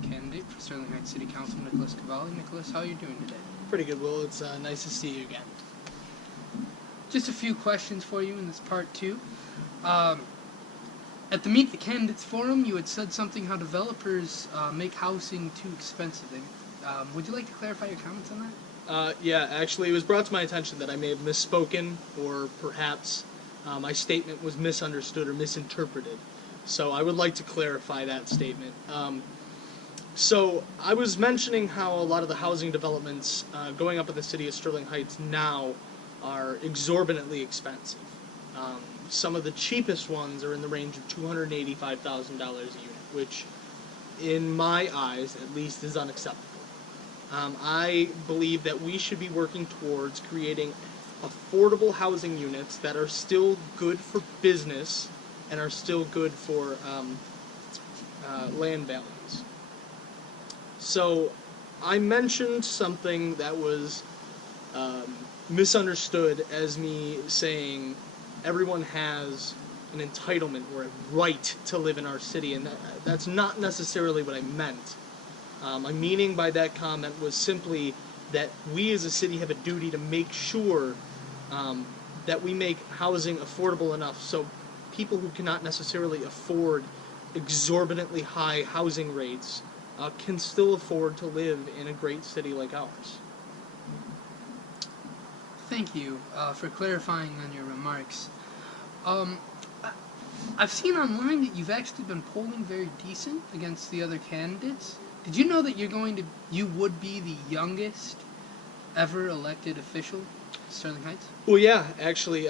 the candidate for Sterling Heights City Council, Nicholas Cavalli. Nicholas, how are you doing today? Pretty good, Will. It's nice to see you again. Just a few questions for you in this part 2. At the Meet the Candidates Forum, you had said something how developers make housing too expensive. Would you like to clarify your comments on that? Yeah, actually, it was brought to my attention that I may have misspoken, or perhaps my statement was misunderstood or misinterpreted. So I would like to clarify that statement. So I was mentioning how a lot of the housing developments going up in the city of Sterling Heights now are exorbitantly expensive. Some of the cheapest ones are in the range of $285,000 a unit, which, in my eyes, at least, is unacceptable. I believe that we should be working towards creating affordable housing units that are still good for business and are still good for land values. So I mentioned something that was misunderstood as me saying everyone has an entitlement or a right to live in our city, and that's not necessarily what I meant. My meaning by that comment was simply that we as a city have a duty to make sure that we make housing affordable enough so people who cannot necessarily afford exorbitantly high housing rates can still afford to live in a great city like ours. Thank you for clarifying on your remarks. I've seen online that you've actually been polling very decent against the other candidates. Did you know that you would be the youngest ever elected official in Sterling Heights? Well, yeah, actually,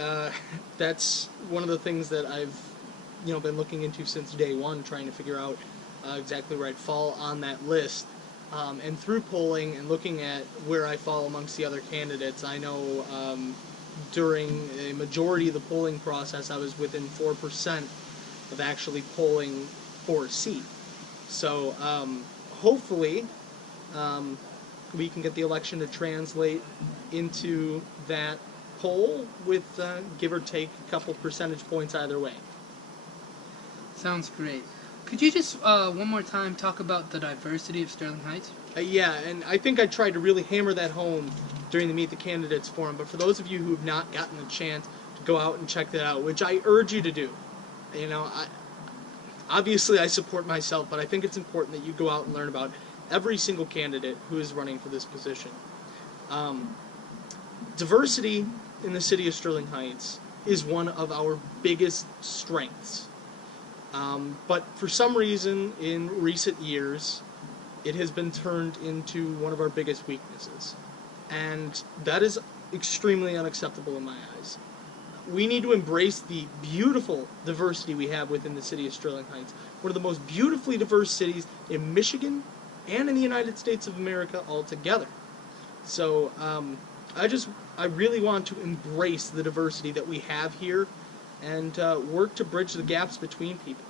that's one of the things that I've been looking into since day one, trying to figure out exactly where I'd fall on that list. And through polling and looking at where I fall amongst the other candidates, I know during a majority of the polling process, I was within 4% of actually polling for a seat. So hopefully we can get the election to translate into that poll with give or take a couple percentage points either way. Sounds great. Could you just one more time talk about the diversity of Sterling Heights? Yeah, and I think I tried to really hammer that home during the Meet the Candidates forum, but for those of you who have not gotten a chance to go out and check that out, which I urge you to do, obviously I support myself, but I think it's important that you go out and learn about every single candidate who is running for this position. Diversity in the city of Sterling Heights is one of our biggest strengths. But for some reason, in recent years, it has been turned into one of our biggest weaknesses. And that is extremely unacceptable in my eyes. We need to embrace the beautiful diversity we have within the city of Sterling Heights, one of the most beautifully diverse cities in Michigan and in the United States of America altogether. So I really want to embrace the diversity that we have here and work to bridge the gaps between people.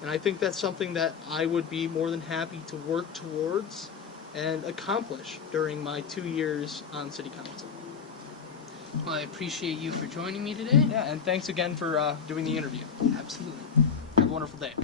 And I think that's something that I would be more than happy to work towards and accomplish during my 2 years on City Council. Well, I appreciate you for joining me today. Yeah, and thanks again for doing the interview. Absolutely. Have a wonderful day.